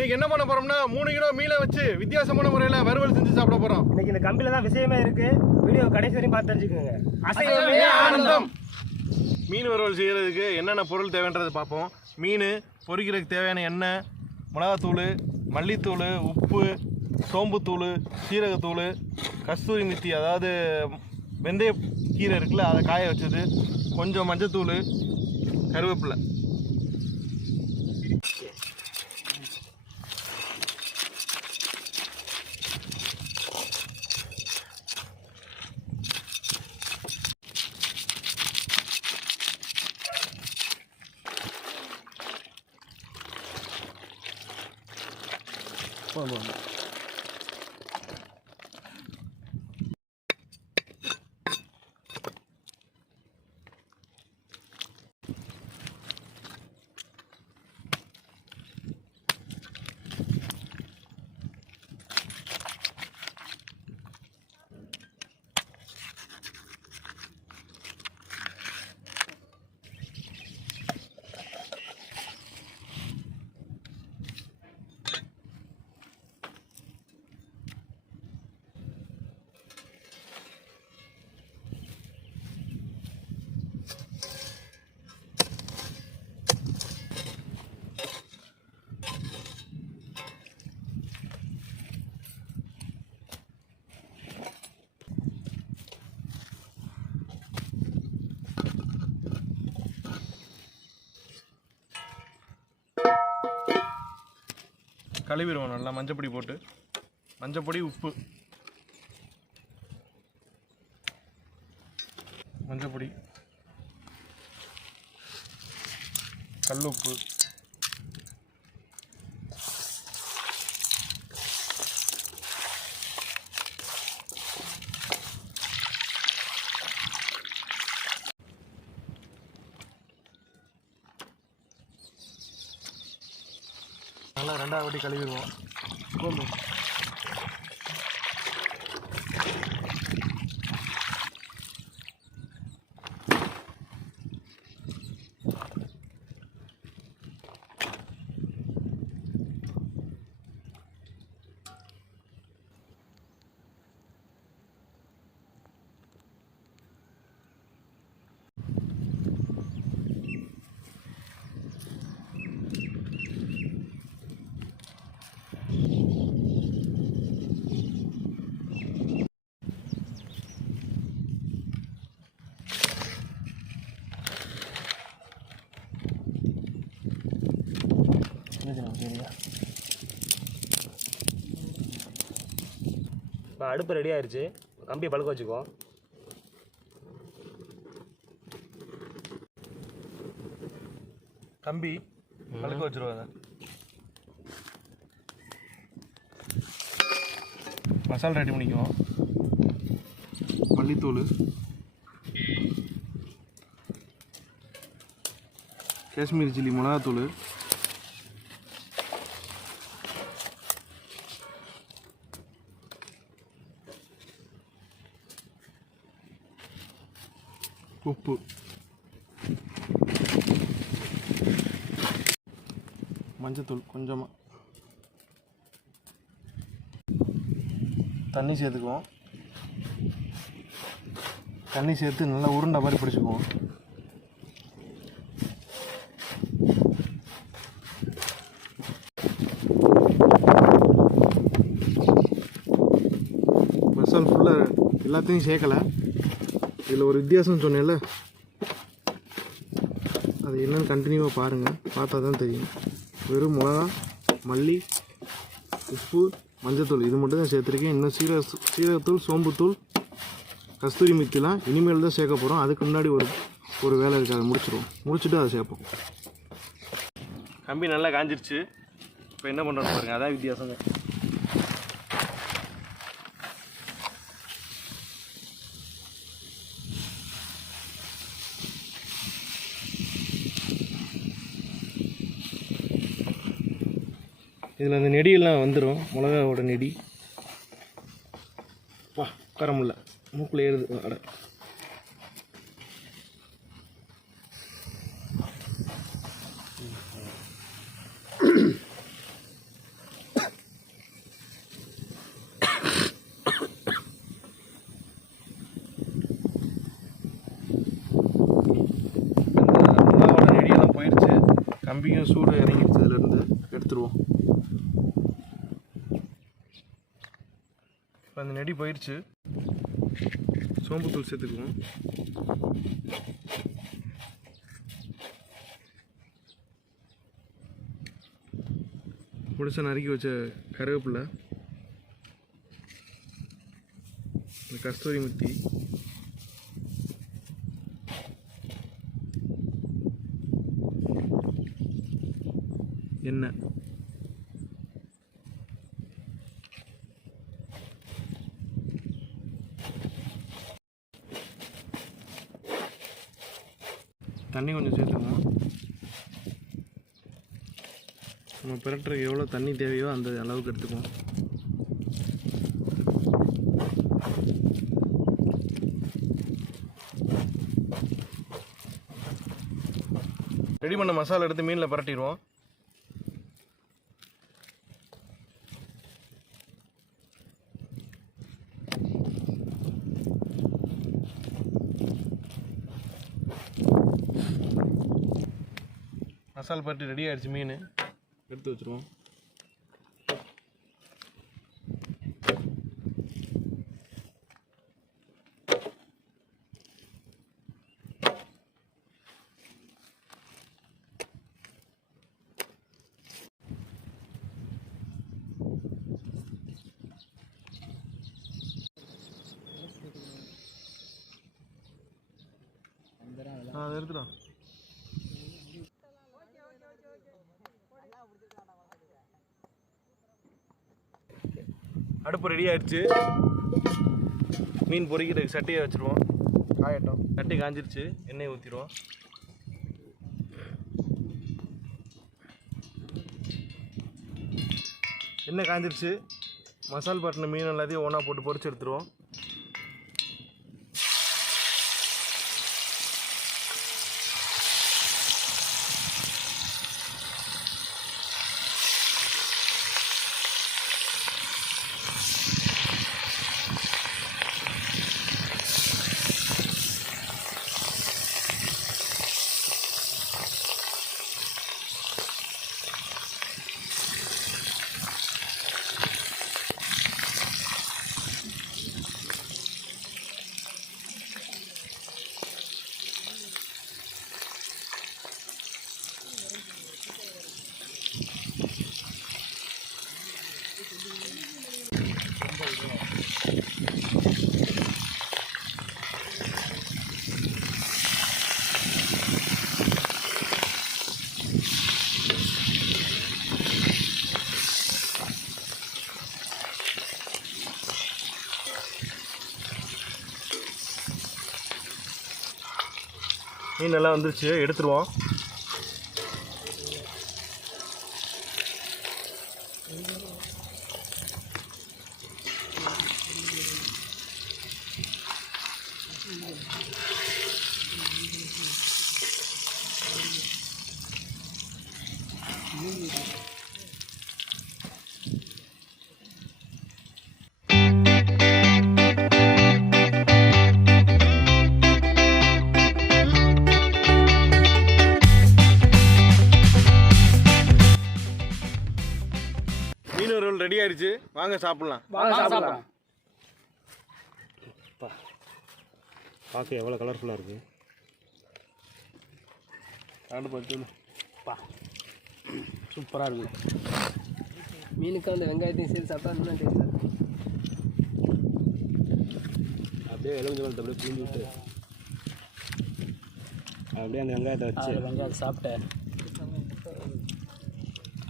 இன்னைக்கு என்ன பண்ண போறோம்னா 3 கிலோ மீனை வச்சு வித்தியாசமான முறையில் வறுவல் செஞ்சு சாப்பிட போறோம். இன்னைக்கு இந்த கம்பில தான் விஷயமே இருக்கு. வீடியோ கடைசி வரையும் பார்த்து தெரிஞ்சுக்கோங்க. அசைவமே ஆனந்தம். மீன் வறுவல் செய்யறதுக்கு என்னென்ன பொருள் தேவைன்றதை பார்ப்போம். மீன் பொரிக்கிறதுக்கு தேவையான எண்ணெய், மிளகாத்தூள், மல்லித்தூள், உப்பு, சோம்புத்தூள், சீரகத்தூள், கஸ்தூரி மித்தி அதாவது வெந்தய கீரை இருக்குல்ல அதை காய வச்சது, கொஞ்சம் மஞ்சத்தூள், கருவேப்பிலை. கழுவிடுவோம் நல்லா மஞ்சப்பொடி போட்டு. மஞ்சப்பொடி, உப்பு, மஞ்சப்பொடி, கல்லுப்பு, நல்லா 2வது வாட்டி கழுவிடுவோம். இப்போ அடுப்பு ரெடி ஆயிடுச்சு. கம்பியை பழுக்க வச்சுக்குவோம். கம்பி பழுக்க வச்சுருவாங்க. மசாலா ரெடி பண்ணிக்குவோம். மல்லித்தூள், காஷ்மீரி சில்லி, மிளகாத்தூள், உப்பு, மஞ்சத்தூள் கொஞ்சமாக, தண்ணி சேர்த்துக்குவோம். தண்ணி சேர்த்து நல்லா உருண்டை மாதிரி பிடிச்சிக்குவோம். மசாலா ஃபுல்லாக எல்லாத்தையும் சேர்க்கலை. இதில் ஒரு வித்தியாசம் சொன்னேன்ல, அது என்னன்னு கண்டினியூவாக பாருங்கள். பார்த்தா தான் தெரியும். வெறும் மிளகா, மல்லி, உப்பு, மஞ்சத்தூள் இது மட்டும் தான் சேர்த்துருக்கேன். இன்னும் சீரகத்தூள், சோம்புத்தூள், கஸ்தூரி மித்திலாம் இனிமேல் தான் சேர்க்க போகிறோம். அதுக்கு முன்னாடி ஒரு வேலை இருக்குது, அதை முடிச்சுட்டு அதை சேர்ப்போம். கம்பி நல்லா காஞ்சிருச்சு. இப்போ என்ன பண்ணுறோன்னு பாருங்கள். அதான் வித்தியாசங்க. இதில் அந்த நெடியெல்லாம் வந்துடும். மிளகாவோட நெடி உட்கார முடியல, மூக்கில் ஏறுது. அடை கம்பியும் சூடு இறங்கிடுச்சு, அதுலேருந்து எடுத்துருவோம். இப்போ அந்த நெடி போயிடுச்சு. சோம்புத்தூள் சேர்த்துக்குவோம். முடிச்ச நறுக்கி வச்ச கருவேப்பிலை, இந்த கஸ்தூரி முத்தி, எண்ணெய், தண்ணி கொஞ்சம் சேர்த்துக்குவோம். நம்ம பிரட்டுறதுக்கு எவ்வளோ தண்ணி தேவையோ அந்த அளவுக்கு எடுத்துக்குவோம். ரெடி பண்ண மசாலா எடுத்து மீனில் பரட்டிடுவோம். மசாலா பரட்டி ரெடி ஆகிடுச்சு. மீன் எடுத்து வச்சுருவோம். அதை எடுத்துடா. அடுப்பு ரெடி ஆயிடுச்சு. மீன் பொரிக்கிறதுக்கு சட்டியை வச்சுருவோம். காயட்டும். சட்டி காஞ்சிருச்சு. எண்ணெய் ஊற்றிடுவோம். எண்ணெய் காஞ்சிருச்சு. மசால் பட்டின மீன் எல்லாத்தையும் ஒன்றா போட்டு பொரிச்சு எடுத்துருவோம். மீன் நல்லா வந்துருச்சு. எடுத்துருவோம். ரெடி ஆயிடுச்சு. வாங்க சாப்பிடலாம். பார்க்க எவ்வளோ கலர்ஃபுல்லாக இருக்கு. சூப்பராக இருக்கு. மீனுக்கு அந்த வெங்காயத்தையும் சேர்த்து சாப்பிட்டா இன்னும் டேஸ்டாக இருக்கும். அப்படியே எலுமிச்சம்பழத்தை அப்படியே புரிஞ்சு விட்டு அப்படியே அந்த வெங்காயத்தை வச்சு வெங்காயத்தை சாப்பிட்டேன்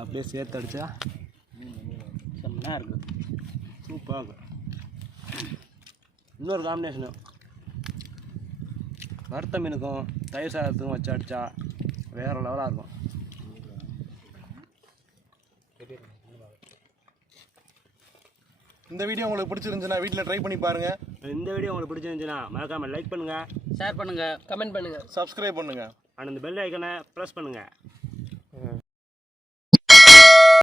அப்படியே சேர்த்து அடித்தா செம்மையாக இருக்குது. சூப்பராக இருக்கும். இன்னொரு காம்பினேஷனு வறுத்த மீனுக்கும் தயிர் சாதத்துக்கும் வச்சு அடித்தா வேறு லெவலாக இருக்கும். இந்த வீடியோ உங்களுக்கு பிடிச்சிருந்துச்சுன்னா வீட்டில் ட்ரை பண்ணி பாருங்கள். இந்த வீடியோ உங்களுக்கு பிடிச்சிருந்துச்சுன்னா மறக்காமல் லைக் பண்ணுங்கள், ஷேர் பண்ணுங்கள், கமெண்ட் பண்ணுங்கள், சப்ஸ்கிரைப் பண்ணுங்கள். அண்ட் இந்த பெல் ஐக்கனை ப்ரெஸ் பண்ணுங்கள்.